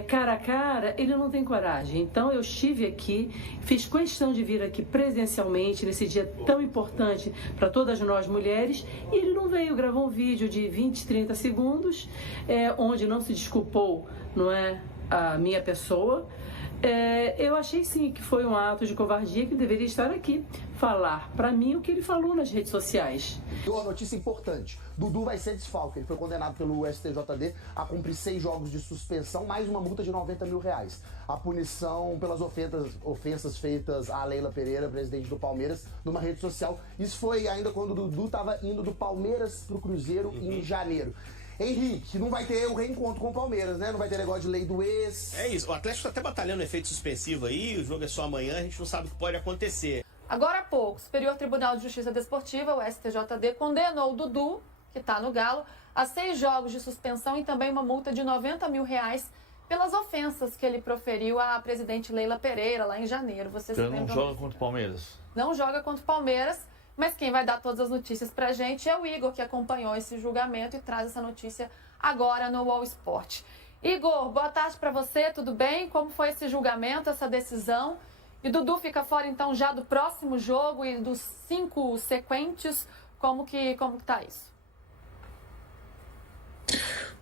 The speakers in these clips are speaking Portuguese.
cara a cara, ele não tem coragem. Então eu estive aqui, fiz questão de vir aqui presencialmente nesse dia tão importante para todas nós mulheres, e ele não veio, gravou um vídeo de 20, 30 segundos, onde não se desculpou, não é, a minha pessoa. Eu achei sim que foi um ato de covardia, que deveria estar aqui, falar para mim o que ele falou nas redes sociais. Uma notícia importante: Dudu vai ser desfalque. Ele foi condenado pelo STJD a cumprir 6 jogos de suspensão, mais uma multa de R$90 mil. A punição pelas ofensas feitas a Leila Pereira, presidente do Palmeiras, numa rede social. Isso foi ainda quando o Dudu estava indo do Palmeiras pro Cruzeiro em janeiro. Henrique, não vai ter o reencontro com o Palmeiras, né? Não vai ter negócio de lei do ex. É isso, o Atlético tá até batalhando efeito suspensivo aí, o jogo é só amanhã, a gente não sabe o que pode acontecer. Agora há pouco, o Superior Tribunal de Justiça Desportiva, o STJD, condenou o Dudu, que está no Galo, a 6 jogos de suspensão e também uma multa de R$90 mil pelas ofensas que ele proferiu à presidente Leila Pereira lá em janeiro. Você então não joga contra o Palmeiras? Não joga contra o Palmeiras, mas quem vai dar todas as notícias pra gente é o Igor, que acompanhou esse julgamento e traz essa notícia agora no All Sport. Igor, boa tarde para você, tudo bem? Como foi esse julgamento, essa decisão? E Dudu fica fora então já do próximo jogo e dos 5 sequentes, como que tá isso?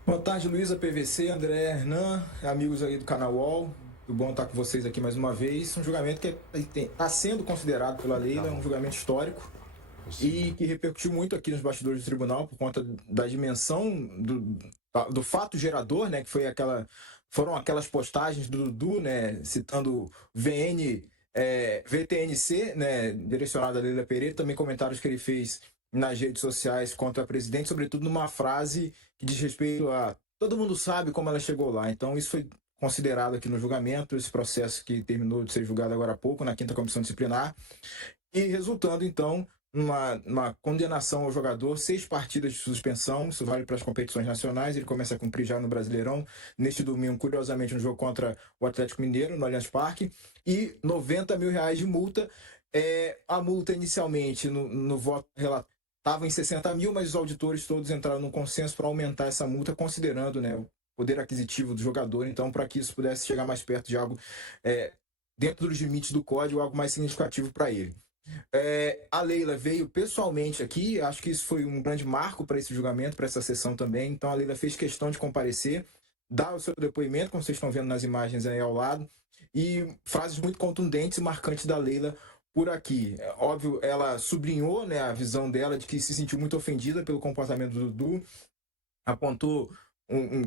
Boa tarde, Luísa, PVC, André, Hernan, amigos aí do canal UOL. Tudo bom estar com vocês aqui mais uma vez. Um julgamento que está sendo considerado pela Leila um julgamento histórico e que repercutiu muito aqui nos bastidores do tribunal por conta da dimensão do fato gerador, né, que foram aquelas postagens do Dudu, né, citando VTNC, né, direcionado a Leila Pereira, também comentários que ele fez nas redes sociais contra a presidente, sobretudo numa frase que diz respeito a todo mundo sabe como ela chegou lá. Então isso foi considerado aqui no julgamento, esse processo que terminou de ser julgado agora há pouco na 5ª Comissão Disciplinar, e resultando então uma condenação ao jogador, 6 partidas de suspensão, isso vale para as competições nacionais, ele começa a cumprir já no Brasileirão, neste domingo, curiosamente, no jogo contra o Atlético Mineiro, no Allianz Parque, e R$90 mil de multa. A multa inicialmente no voto relatório estava em 60 mil, mas os auditores todos entraram num consenso para aumentar essa multa, considerando, né, o poder aquisitivo do jogador, então para que isso pudesse chegar mais perto de algo dentro dos limites do código, algo mais significativo para ele. A Leila veio pessoalmente aqui, acho que isso foi um grande marco para esse julgamento, para essa sessão também. Então a Leila fez questão de comparecer, dar o seu depoimento, como vocês estão vendo nas imagens aí ao lado, e frases muito contundentes e marcantes da Leila por aqui. Óbvio, ela sublinhou, né, a visão dela de que se sentiu muito ofendida pelo comportamento do Dudu, apontou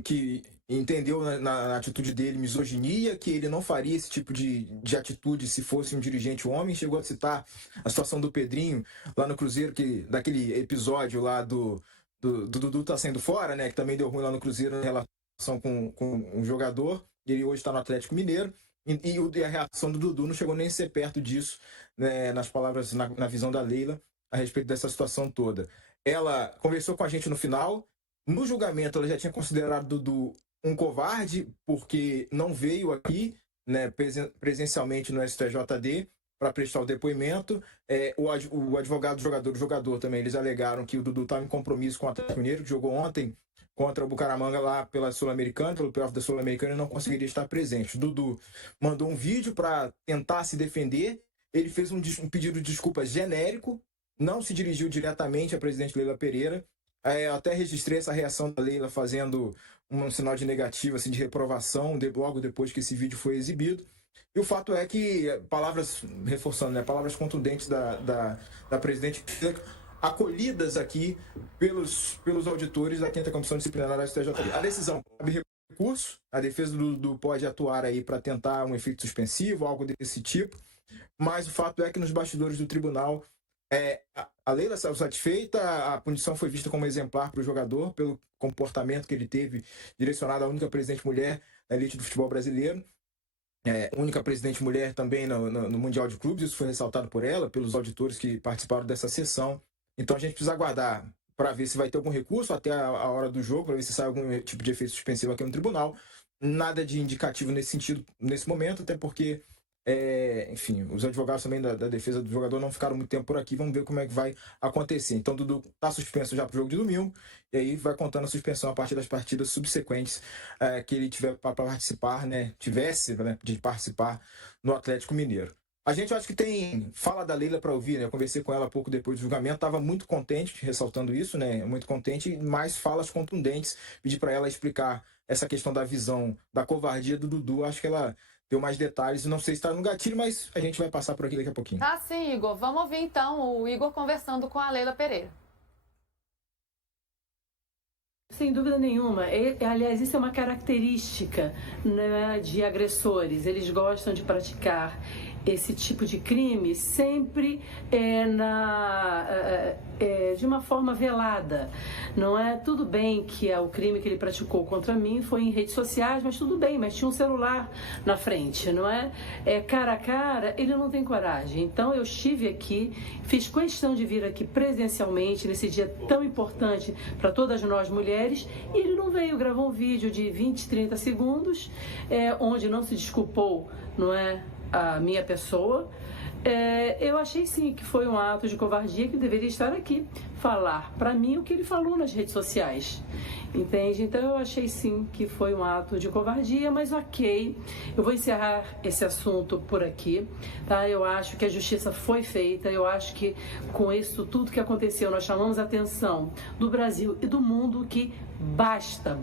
que entendeu na atitude dele misoginia, que ele não faria esse tipo de atitude se fosse um dirigente homem. Chegou a citar a situação do Pedrinho lá no Cruzeiro, daquele episódio lá do Dudu tá saindo fora, né, que também deu ruim lá no Cruzeiro em relação com um jogador. Ele hoje está no Atlético Mineiro, e a reação do Dudu não chegou nem a ser perto disso, né, nas palavras, na visão da Leila a respeito dessa situação toda. Ela conversou com a gente no final. No julgamento, ela já tinha considerado Dudu um covarde, porque não veio aqui, né, presencialmente no STJD para prestar o depoimento. O advogado do jogador também, eles alegaram que o Dudu estava em compromisso com o Atlético Mineiro, que jogou ontem contra o Bucaramanga lá pela Sul-Americana, pelo playoff da Sul-Americana, e não conseguiria estar presente. O Dudu mandou um vídeo para tentar se defender. Ele fez um pedido de desculpas genérico, não se dirigiu diretamente à presidente Leila Pereira. Eu até registrei essa reação da Leila fazendo um sinal de negativo, assim, de reprovação, logo depois que esse vídeo foi exibido. E o fato é que, reforçando, né, palavras contundentes da presidente, acolhidas aqui pelos auditores da 5ª Comissão Disciplinar da STJD. A decisão cabe recurso, a defesa do Dudu pode atuar aí para tentar um efeito suspensivo, algo desse tipo, mas o fato é que nos bastidores do tribunal a Leila saiu satisfeita, a punição foi vista como exemplar para o jogador, pelo comportamento que ele teve, direcionado à única presidente mulher na elite do futebol brasileiro, única presidente mulher também no Mundial de Clubes, isso foi ressaltado por ela, pelos auditores que participaram dessa sessão. Então a gente precisa aguardar para ver se vai ter algum recurso até a hora do jogo, para ver se sai algum tipo de efeito suspensivo aqui no tribunal. Nada de indicativo nesse sentido, nesse momento, até porque Enfim, os advogados também da defesa do jogador não ficaram muito tempo por aqui. Vamos ver como é que vai acontecer. Então, Dudu está suspenso já para o jogo de domingo. E aí vai contando a suspensão a partir das partidas subsequentes que ele tiver para participar, né? Tivesse, né, de participar no Atlético Mineiro. A gente acho que tem fala da Leila para ouvir, né? Eu conversei com ela pouco depois do julgamento, estava muito contente, ressaltando isso, né? Muito contente, mais falas contundentes. Pedi para ela explicar essa questão da visão da covardia do Dudu. Acho que ela deu mais detalhes. Não sei se está no gatilho, mas a gente vai passar por aqui daqui a pouquinho. Ah, sim, Igor. Vamos ouvir então o Igor conversando com a Leila Pereira. Sem dúvida nenhuma. Aliás, isso é uma característica, né, de agressores. Eles gostam de praticar esse tipo de crime sempre de uma forma velada. Não é? Tudo bem que o crime que ele praticou contra mim foi em redes sociais, mas tudo bem, mas tinha um celular na frente, não é? Cara a cara, ele não tem coragem. Então eu estive aqui, fiz questão de vir aqui presencialmente nesse dia tão importante para todas nós mulheres, e ele não veio, gravou um vídeo de 20, 30 segundos, onde não se desculpou, não é? A minha pessoa. Eu achei sim que foi um ato de covardia, que deveria estar aqui, falar para mim o que ele falou nas redes sociais, entende? Então eu achei sim que foi um ato de covardia, mas ok, eu vou encerrar esse assunto por aqui, tá? Eu acho que a justiça foi feita, eu acho que com isso tudo que aconteceu, nós chamamos a atenção do Brasil e do mundo que basta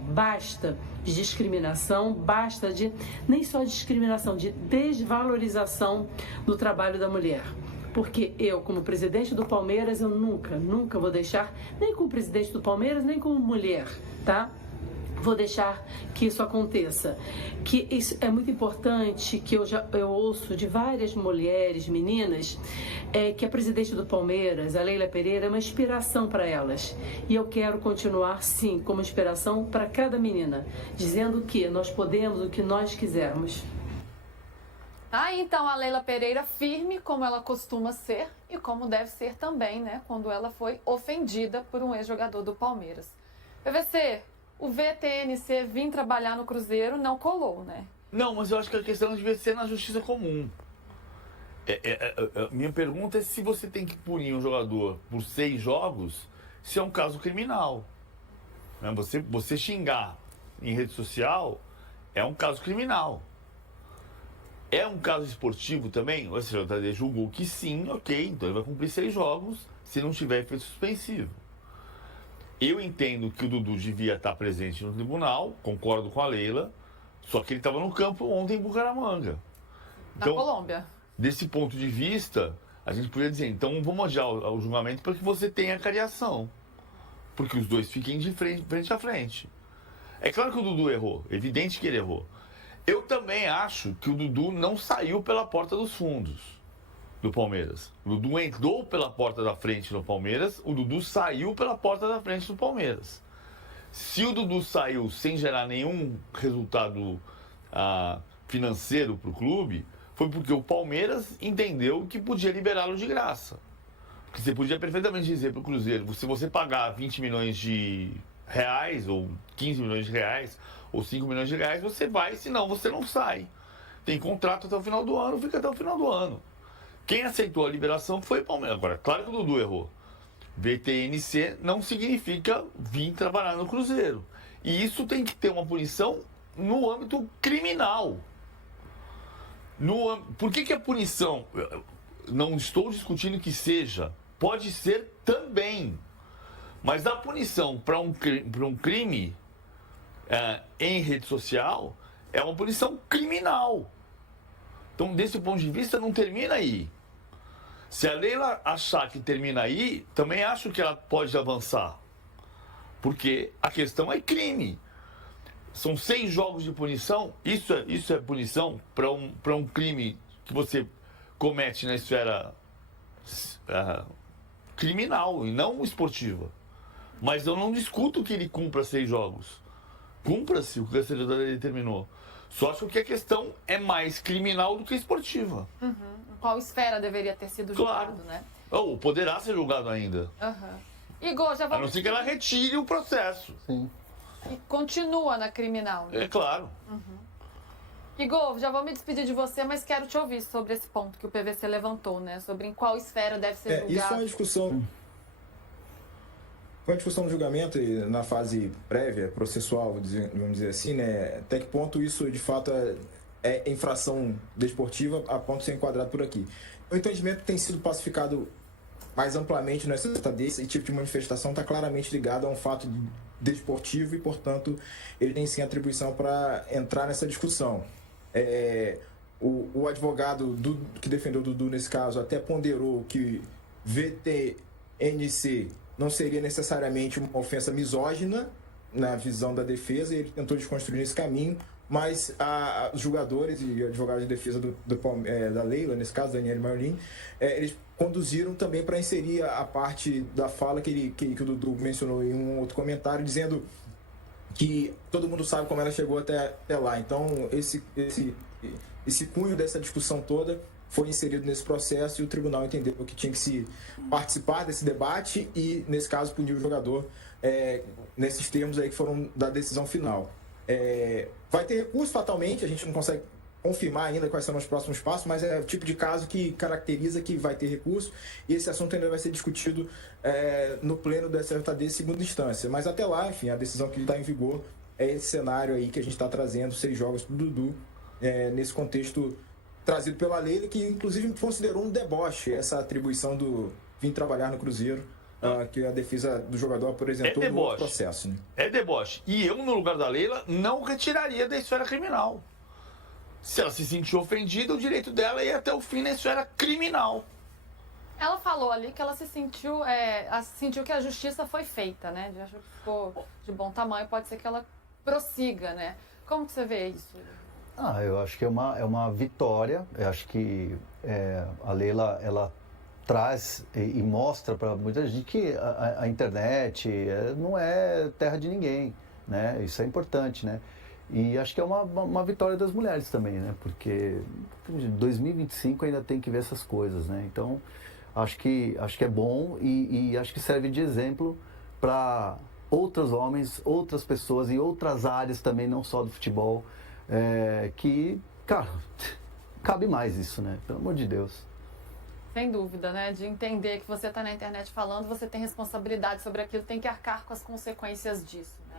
de discriminação, basta de, nem só discriminação, de desvalorização do trabalho da mulher. Porque eu, como presidente do Palmeiras, eu nunca vou deixar, nem como presidente do Palmeiras, nem como mulher, tá? Vou deixar que isso aconteça. Que isso é muito importante, que eu ouço de várias mulheres, meninas, que a presidente do Palmeiras, a Leila Pereira, é uma inspiração para elas. E eu quero continuar, sim, como inspiração para cada menina, dizendo que nós podemos o que nós quisermos. Então a Leila Pereira firme, como ela costuma ser e como deve ser também, né? Quando ela foi ofendida por um ex-jogador do Palmeiras. PVC, o VTNC vir trabalhar no Cruzeiro não colou, né? Não, mas eu acho que a questão devia ser na justiça comum. Minha pergunta é se você tem que punir um jogador por 6 jogos, se é um caso criminal. Né? Você xingar em rede social é um caso criminal. É um caso esportivo também? O STJD julgou que sim, ok, então ele vai cumprir 6 jogos se não tiver efeito suspensivo. Eu entendo que o Dudu devia estar presente no tribunal, concordo com a Leila, só que ele estava no campo ontem em Bucaramanga. Então, na Colômbia. Desse ponto de vista, a gente poderia dizer, então vamos adiar o julgamento para que você tenha cariação. Porque os dois fiquem de frente a frente. É claro que o Dudu errou, evidente que ele errou. Eu também acho que o Dudu não saiu pela porta dos fundos do Palmeiras. O Dudu entrou pela porta da frente no Palmeiras, o Dudu saiu pela porta da frente do Palmeiras. Se o Dudu saiu sem gerar nenhum resultado financeiro para o clube, foi porque o Palmeiras entendeu que podia liberá-lo de graça. Porque você podia perfeitamente dizer para o Cruzeiro, se você pagar 20 milhões de reais, ou 15 milhões de reais, ou 5 milhões de reais, você vai, senão você não sai. Tem contrato até o final do ano, fica até o final do ano. Quem aceitou a liberação foi o Palmeiras. Agora, claro que o Dudu errou. VTNC não significa vir trabalhar no Cruzeiro. E isso tem que ter uma punição no âmbito criminal. Por que a punição? Não estou discutindo que seja. Pode ser também. Mas a punição para um crime em rede social é uma punição criminal. Então, desse ponto de vista, não termina aí. Se a Leila achar que termina aí, também acho que ela pode avançar. Porque a questão é crime. São 6 jogos de punição. Isso é punição para um crime que você comete na esfera criminal e não esportiva. Mas eu não discuto que ele cumpra 6 jogos. Cumpra-se o que a CDD determinou. Só acho que a questão é mais criminal do que esportiva. Uhum. Qual esfera deveria ter sido julgado, né? Ou poderá ser julgado ainda. Igor, já vamos... A não ser que ela retire o processo. Sim. E continua na criminal, né? É claro. Igor, já vou me despedir de você, mas quero te ouvir sobre esse ponto que o PVC levantou, né? Sobre em qual esfera deve ser julgado. Isso é uma discussão. Foi uma discussão no julgamento e na fase prévia, processual, vamos dizer assim, né? Até que ponto isso, de fato, é infração desportiva a ponto de ser enquadrado por aqui. O entendimento tem sido pacificado mais amplamente no STJD. Esse tipo de manifestação está claramente ligado a um fato desportivo e, portanto, ele tem sim atribuição para entrar nessa discussão. O advogado que defendeu o Dudu nesse caso até ponderou que VTNC não seria necessariamente uma ofensa misógina na visão da defesa, e ele tentou desconstruir esse caminho, mas os julgadores e advogados de defesa da Leila, nesse caso, Daniele Marolin, eles conduziram também para inserir a parte da fala que o Dudu mencionou em um outro comentário, dizendo que todo mundo sabe como ela chegou até lá. Então, esse cunho dessa discussão toda foi inserido nesse processo e o tribunal entendeu que tinha que se participar desse debate e, nesse caso, punir o jogador nesses termos aí que foram da decisão final. Vai ter recurso fatalmente, a gente não consegue confirmar ainda quais serão os próximos passos, mas é o tipo de caso que caracteriza que vai ter recurso e esse assunto ainda vai ser discutido no pleno do STJD segunda instância. Mas até lá, enfim, a decisão que está em vigor é esse cenário aí que a gente está trazendo, 6 jogos para o Dudu, nesse contexto trazido pela Leila, que inclusive considerou um deboche essa atribuição do vir trabalhar no Cruzeiro, que a defesa do jogador apresentou no outro processo. Né? É deboche. E eu, no lugar da Leila, não retiraria da esfera criminal. Se ela se sentiu ofendida, o direito dela é ir até o fim na esfera criminal. Ela falou ali que ela se sentiu, sentiu que a justiça foi feita, né? Já achou que ficou de bom tamanho, pode ser que ela prossiga, né? Como que você vê isso? Eu acho que é uma vitória. Eu acho que a Leila, ela traz e mostra para muita gente que a internet não é terra de ninguém, né? Isso é importante, né? E acho que é uma vitória das mulheres também, né? Porque em 2025 ainda tem que ver essas coisas, né? Então, acho que é bom e acho que serve de exemplo para outros homens, outras pessoas em outras áreas também, não só do futebol, que, cara, cabe mais isso, né? Pelo amor de Deus. Sem dúvida, né? De entender que você está na internet falando, você tem responsabilidade sobre aquilo, tem que arcar com as consequências disso, né?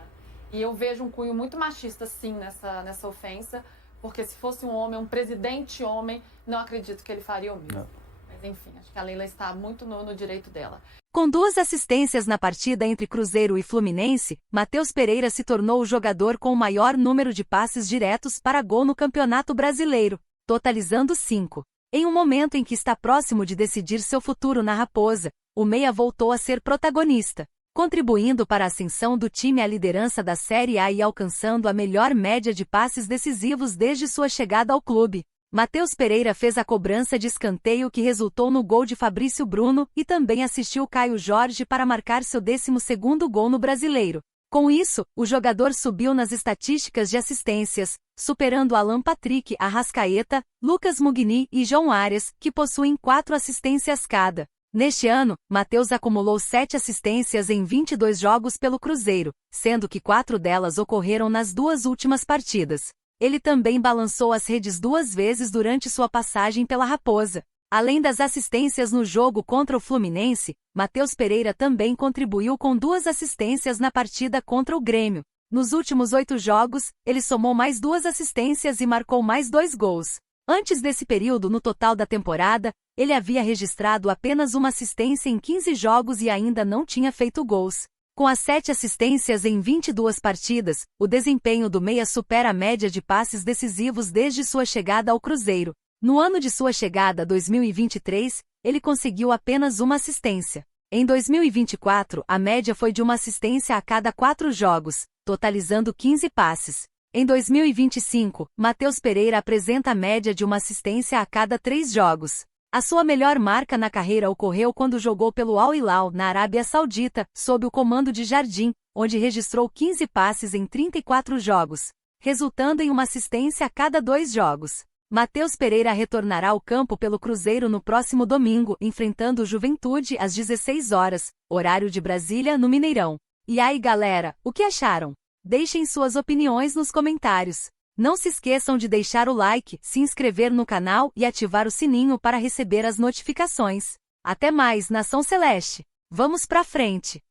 E eu vejo um cunho muito machista, sim, nessa ofensa, porque se fosse um homem, um presidente homem, não acredito que ele faria o mesmo. Não. Mas enfim, acho que a Leila está muito no direito dela. Com 2 assistências na partida entre Cruzeiro e Fluminense, Matheus Pereira se tornou o jogador com o maior número de passes diretos para gol no Campeonato Brasileiro, totalizando 5. Em um momento em que está próximo de decidir seu futuro na Raposa, o meia voltou a ser protagonista, contribuindo para a ascensão do time à liderança da Série A e alcançando a melhor média de passes decisivos desde sua chegada ao clube. Matheus Pereira fez a cobrança de escanteio que resultou no gol de Fabrício Bruno e também assistiu Caio Jorge para marcar seu 12º gol no Brasileiro. Com isso, o jogador subiu nas estatísticas de assistências, superando Alan Patrick, Arrascaeta, Lucas Mugni e João Arias, que possuem 4 assistências cada. Neste ano, Matheus acumulou 7 assistências em 22 jogos pelo Cruzeiro, sendo que 4 delas ocorreram nas 2 últimas partidas. Ele também balançou as redes 2 vezes durante sua passagem pela Raposa. Além das assistências no jogo contra o Fluminense, Matheus Pereira também contribuiu com 2 assistências na partida contra o Grêmio. Nos últimos 8 jogos, ele somou mais 2 assistências e marcou mais 2 gols. Antes desse período no total da temporada, ele havia registrado apenas uma assistência em 15 jogos e ainda não tinha feito gols. Com as 7 assistências em 22 partidas, o desempenho do meia supera a média de passes decisivos desde sua chegada ao Cruzeiro. No ano de sua chegada 2023, ele conseguiu apenas uma assistência. Em 2024, a média foi de uma assistência a cada 4 jogos, totalizando 15 passes. Em 2025, Matheus Pereira apresenta a média de uma assistência a cada 3 jogos. A sua melhor marca na carreira ocorreu quando jogou pelo Al Hilal, na Arábia Saudita, sob o comando de Jardim, onde registrou 15 passes em 34 jogos, resultando em uma assistência a cada 2 jogos. Matheus Pereira retornará ao campo pelo Cruzeiro no próximo domingo, enfrentando o Juventude às 16 horas, horário de Brasília, no Mineirão. E aí, galera, o que acharam? Deixem suas opiniões nos comentários. Não se esqueçam de deixar o like, se inscrever no canal e ativar o sininho para receber as notificações. Até mais, Nação Celeste! Vamos pra frente!